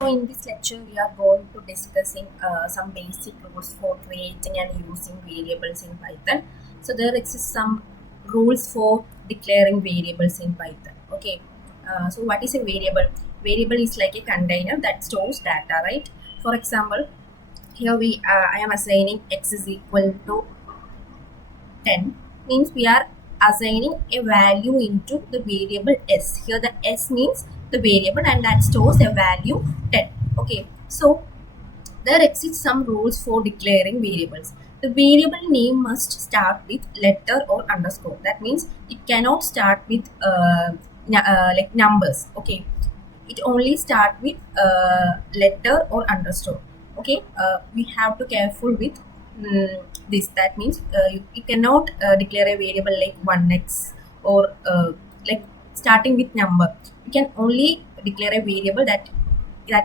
So in this lecture, we are going to discussing some basic rules for creating and using variables in Python. So there exists some rules for declaring variables in Python. Okay. So what is a variable? Variable is like a container that stores data, right? For example, here I am assigning x is equal to 10 means we are assigning a value into the variable s. Here the s means the variable and that stores a value 10. Okay, so there exist some rules for declaring variables. The variable name must start with letter or underscore. That means it cannot start with like numbers. Okay, it only start with letter or underscore. Okay, we have to careful with this. That means you cannot declare a variable like 1x or like starting with number. You can only declare a variable that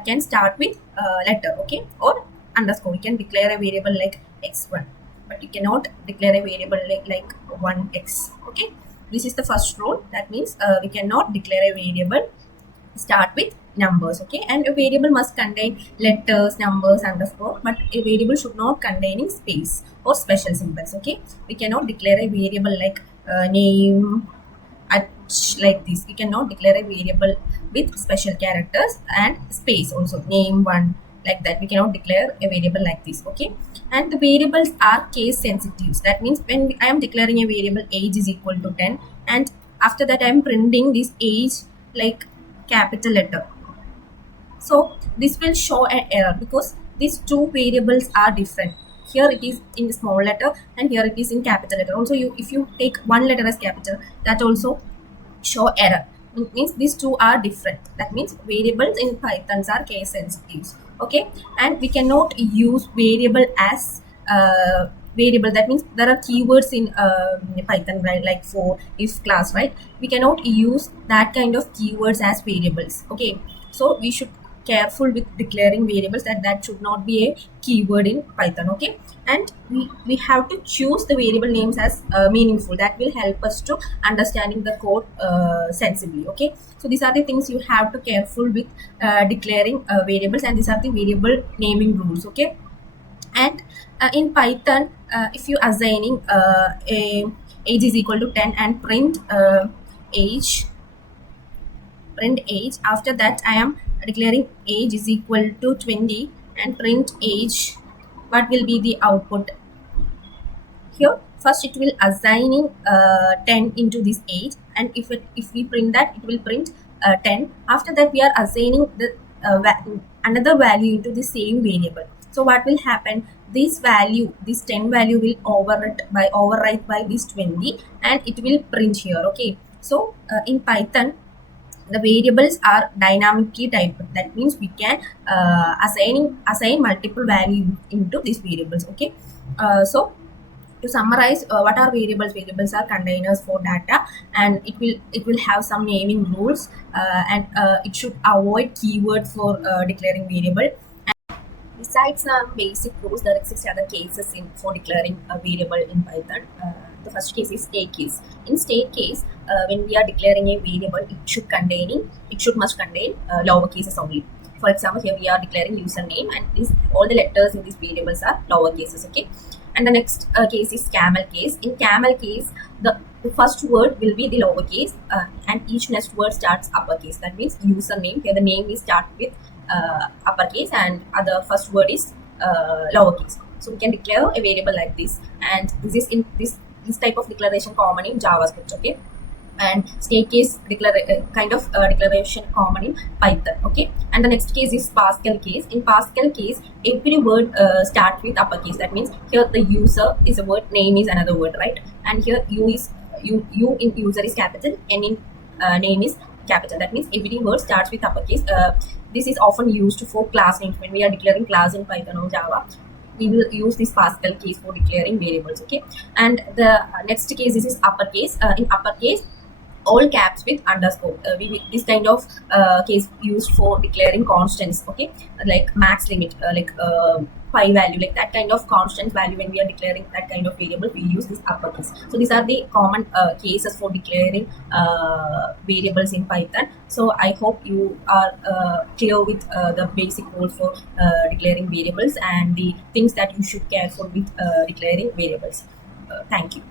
can start with letter, okay, or underscore. You can declare a variable like x1, but you cannot declare a variable like 1x. Okay, this is the first rule. That means we cannot declare a variable start with numbers. Okay, and a variable must contain letters, numbers, underscore, but a variable should not containing space or special symbols. Okay, we cannot declare a variable like name at like this. We cannot declare a variable with special characters and space also, name one, like that. We cannot declare a variable like this. Okay, and the variables are case sensitive. That means when I am declaring a variable age is equal to 10, and after that I am printing this age like capital letter, so this will show an error because these two variables are different. Here it is in small letter and here it is in capital letter. Also, if you take one letter as capital, that also show error. It means these two are different. That means variables in Python are case sensitive. Okay, and we cannot use variable as variable. That means there are keywords in Python, right? Like for if class, right? We cannot use that kind of keywords as variables. Okay, so we should careful with declaring variables that should not be a keyword in Python. Okay, and we have to choose the variable names as meaningful. That will help us to understanding the code sensibly. Okay, so these are the things you have to careful with declaring variables, and these are the variable naming rules. Okay, and in Python, if you assigning a age is equal to 10 and age age, after that I am declaring age is equal to 20 and print age, what will be the output? Here first it will assigning 10 into this age, and if we print that, it will print 10. After that we are assigning the another value into the same variable. So what will happen, this value, this 10 value will overwrite by this 20 and it will print here. Okay, so in Python the variables are dynamically typed. That means we can assign multiple value into these variables. Okay, so to summarize, what are variables? Variables are containers for data, and it will have some naming rules, and it should avoid keyword for declaring variable. Besides some basic rules, there exist other cases in for declaring a variable in Python. The first case is state case. In state case, when we are declaring a variable, it must contain lower cases only. For example, here we are declaring username, and all the letters in these variables are lower cases. Okay, and the next case is camel case. In camel case, the first word will be the lowercase, and each next word starts uppercase. That means username. Here the name is start with uppercase and other first word is lowercase. So we can declare a variable like this, and this type of declaration common in JavaScript. Okay, and state case declaration common in Python. Okay, and the next case is Pascal case. In Pascal case, every word starts with uppercase. That means here the user is a word, name is another word, right? And here you in user is capital, and in name is capital. That means every word starts with uppercase. This is often used for class names. When we are declaring class in Python or Java, we will use this Pascal case for declaring variables. Okay, and the next case is uppercase. In uppercase, all caps with underscore. This kind of case used for declaring constants. Okay, like max limit, pi value, like that kind of constant value. When we are declaring that kind of variable, we use this uppercase. So these are the common cases for declaring variables in Python. So I hope you are clear with the basic rules for declaring variables and the things that you should care for with declaring variables. Thank you.